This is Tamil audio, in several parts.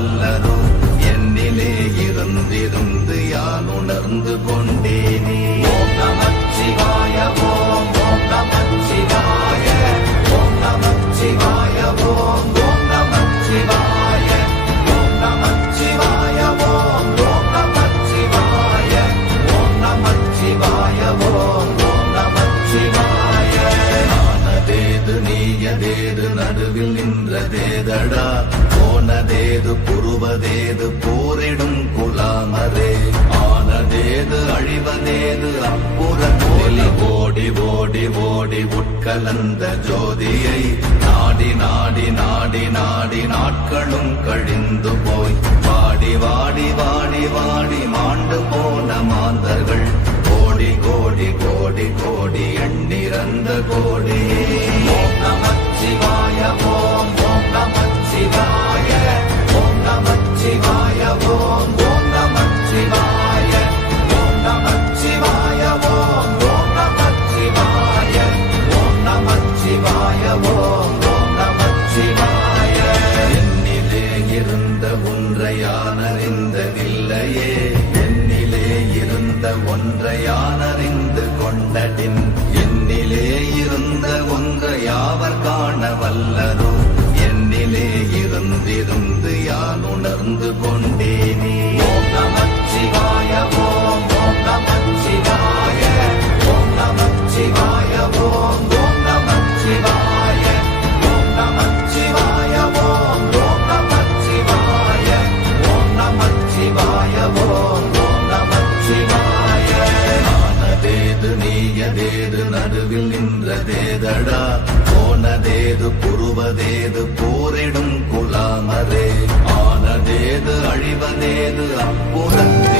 வல்லரோ என்னிலே இருந்திருந்து யான் உணர்ந்து கொண்டேனே? ஓம் நமச்சிவாய ஓம் ஓம் நமச்சிவாய ஓம் நமச்சிவாய ஓம் ஓம் நமச்சிவாய ஓம் நமச்சிவாய ஓம் ஓம் நமச்சிவாய ஓம் நமச்சிவாய ஓம் போனதேது புருவதேது போரிடும் குலாமரே? ஆனதேது அழிவதேது அப்புற அப்புறத்தில் ஓடி ஓடி ஓடி உட்கலந்த ஜோதியை நாடி நாடி நாடி நாடி நாட்களும் கழிந்து போய். வாடி வாடி வாடி வாடி மாண்டு போன மாந்தர்கள். கோடி கோடி கோடி கோடி எண்ணிறந்த கோடி. நமச்சிவாய போ கொண்டேனே ஓம் நமச்சிவாய ஓம் ஓம் நமச்சிவாய ஓம் நமச்சிவாய ஓம் ஓம் நமச்சிவாய ஓம் நமச்சிவாய ஓம் ஓம் நமச்சிவாய ஓம் நமச்சிவாய ஓம் ஓம் நமச்சிவாய ஆனதேது நீயதேது நடுவில் நின்றதேதடா. போனதேது புருவதேது போரிடும் குலாமரே. ஆனதேது அழிவதேது அப்புறத்தே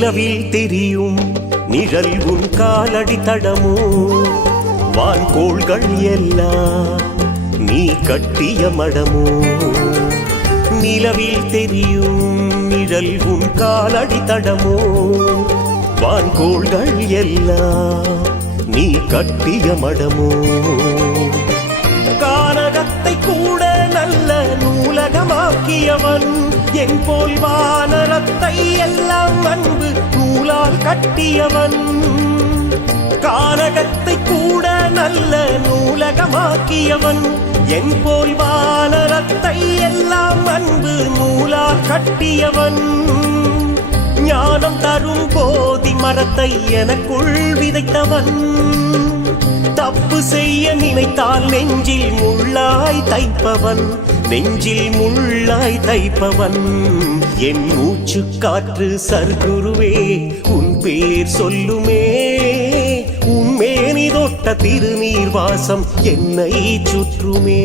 நிலவில் தெரியும் நிழல் உன் காலடி தடமோ? வான்கோள்கள் எல்லாம் நீ கட்டிய மடமோ? நிலவில் தெரியும் நிழல் உன் காலடி தடமோ? வான்கோள்கள் எல்லாம் நீ கட்டிய மடமோ? கானகத்தை கூட நல்ல நூலகமாக்கியவன் என் போல் வானரத்தை எல்லாம் அன்பு நூலால் கட்டியவன். காரகத்தை கூட நல்ல நூலகமாக்கியவன். என் போல் வானரத்தை எல்லாம் அன்பு நூலால் கட்டியவன். ஞானம் தரும் போதி மரத்தை எனக்குள் விதைத்தவன். தப்பு செய்ய நினைத்தால் நெஞ்சில் முள்ளாய் தைப்பவன் நெஞ்சில் முள்ளாய் தைப்பவன். என் மூச்சு காற்று சர்க்குருவே உன் பேர் சொல்லுமே. உன்மேனி தொட்ட திருநீர் வாசம் என்னை சுற்றுமே.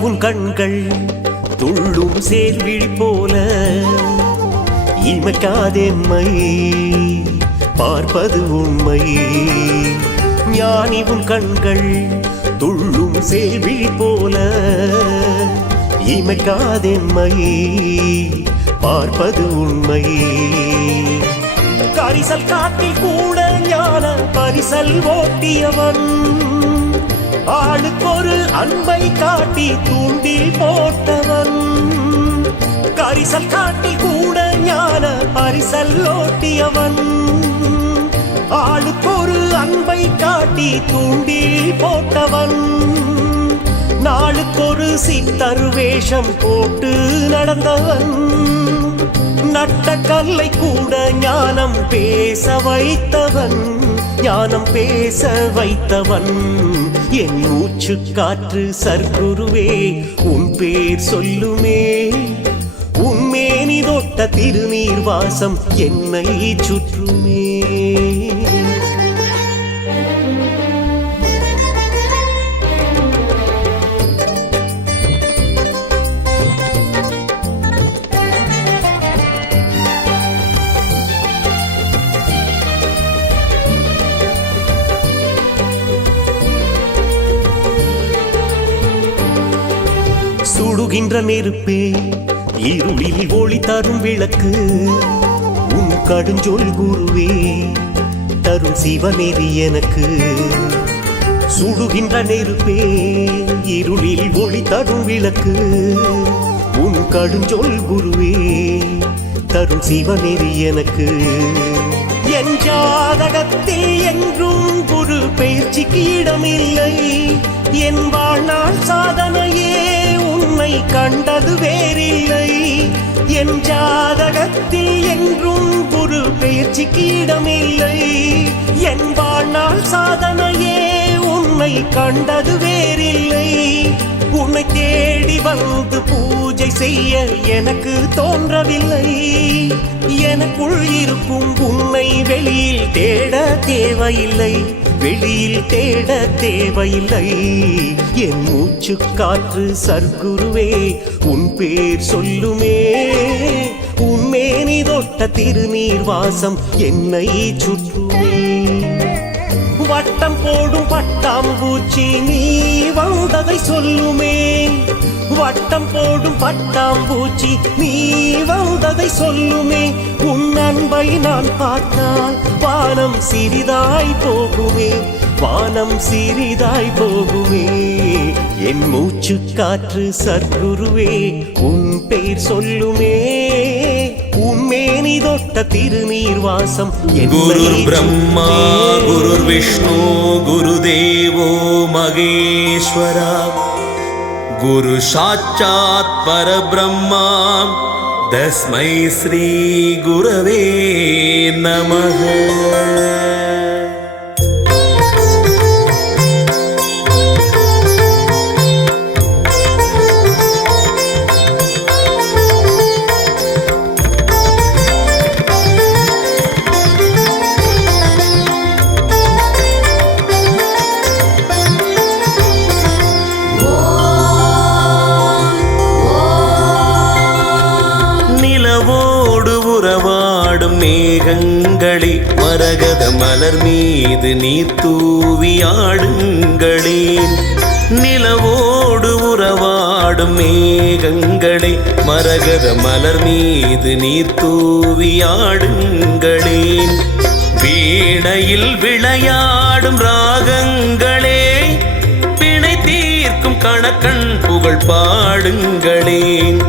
உன் கண்கள் துள்ளும் சேர்விழி போல. இமைக்காதெம்மை பார்ப்பது உண்மை. ஞானி உன் கண்கள் துள்ளும் சேர்விழி போல. இமைக்காதெம்மை பார்ப்பது உண்மை. கரிசல் காட்டில் கூட ஞான பரிசல் ஓட்டியவன். ஆளுக்கு அன்பை காட்டி தூண்டில் போட்டவன். கரிசல் காட்டி கூட ஞான பரிசல் ஓட்டியவன். ஆளுக்கொரு அன்பை காட்டி தூண்டில் போட்டவன். நாளுக்கொரு சித்தரு வேஷம் போட்டு நடந்தவன். நட்ட கல்லை கூட ஞானம் பேச வைத்தவன். ஞானம் பேச வைத்தவன். என் மூச்சு காற்று சர்க்குருவே உன் பேர் சொல்லுமே. உன்மேனி தோட்ட திருநீர் வாசம் என்னை சுற்றுமே. சுடுகின்ற நெருப்பே இருளில் ஒளி தரும் விளக்கு. உன் கடுஞ்சொல் குருவே தரும் சிவநெறி எனக்கு. சுடுகின்ற நெருப்பே இருளில் ஒளி தரும் விளக்கு. உன் கடுஞ்சொல் குருவே தரும் சிவநெறி எனக்கு. என் ஜாதகத்தில் என்றும் குரு பயிற்சிக்கு இடமில்லை. என் வாழ்நாள் சாதனையே கண்டது வேறில்லை. என் ஜாதகத்தில் என்றும் குரு பயிற்சிக்கு இடமில்லை. என் வாழ்நாள் சாதனையே உன்னை கண்டது வேறில்லை. உன்னை தேடி வந்து பூஜை செய்ய எனக்கு தோன்றவில்லை. எனக்குள் இருக்கும் உன்னை வெளியில் தேட தேவையில்லை. வெளியில் தேட தேவையில்லை. என் மூச்சு காற்று சர்க்குருவே உன் பேர் சொல்லுமே. உன்மேனி தொட்ட திருநீர் வாசம் என்னை சுற்றுமே. வட்டம் போடும் பட்டாம்பூச்சி நீ வந்ததை சொல்லுமே. வட்டம் போடும் பட்டாம்பூச்சி நீ வந்த வந்ததை சொல்லுமே உன் அன்பை நான் பார்த்தால் வானம் சிறிதாய் போகுமே வானம் சிறிதாய் போகுமே. என் மூச்சு காற்று சர்க்குருவே உன் பெயர் சொல்லுமே. உம்மேனி தொட்ட திருநீர் வாசம் குரு பிரம்மா குரு விஷ்ணு குரு தேவோ மகேஸ்வரா. குரு சாட்சாத் பரபிரம்மா तस्मै श्रीगुरवे नमः மீது நீர் தூவியாடுங்களே நிலவோடு உறவாடும் மேகங்களே. மரகத மலர் மீது நீர் தூவியாடுங்களே ஆடுங்களேன் வீணையில் விளையாடும் ராகங்களே. பிணை தீர்க்கும் கணக்கன் புகழ் பாடுங்களே.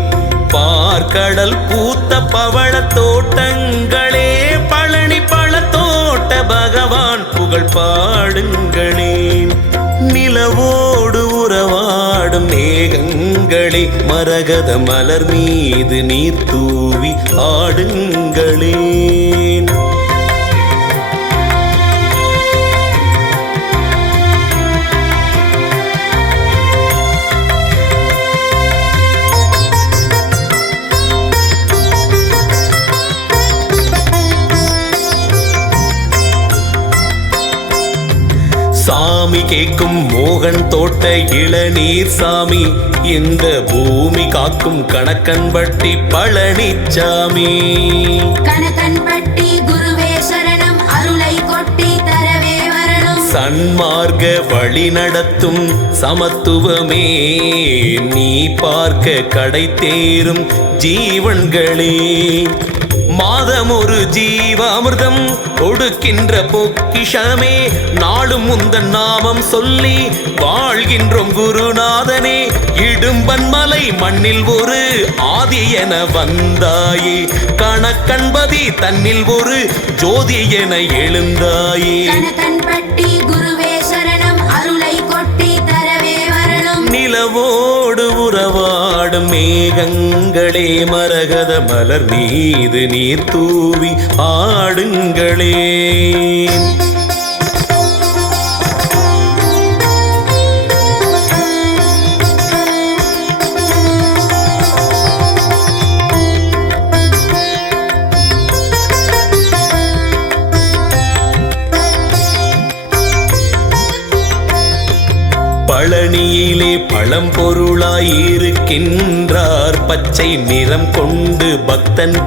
பார்க்கடல் பூத்த பவள தோட்டங்களே. பழனி புகழ் பாடுங்களே. நிலவோடு உறவாடும் மேகங்களே மரகத மலர் மீது நீர் தூவி ஆடுங்களே. சாமி கேட்கும் மோகன் தோட்ட இளநீர் சாமி. இந்த பூமி காக்கும் கணக்கன் வட்டி பழனிச்சாமி. தரவே வரணும். சன்மார்க்க வழி நடத்தும் சமத்துவமே. நீ பார்க்க கடை தேரும் ஜீவன்களே. மாதம் ஒரு ஜீவ அமிர்தம் கொடுக்கின்ற பொக்கிஷமே. நாளும் முந்தன் நாமம் சொல்லி வாழ்கின்றோம் குருநாதனே. இடும்பன் மலை மண்ணில் ஒரு ஆதி என வந்தாயே. கணக்கன்பதி தன்னில் ஒரு ஜோதி என எழுந்தாயே. கணக்கன்பட்டி உறவாடும் மேகங்களே மரகத மலர் மீது நீர் தூவி ஆடுங்களே பழனியிலே பழம்பொருளாயிருக்கின்றார் பச்சை நிறம் கொண்டு பக்தன்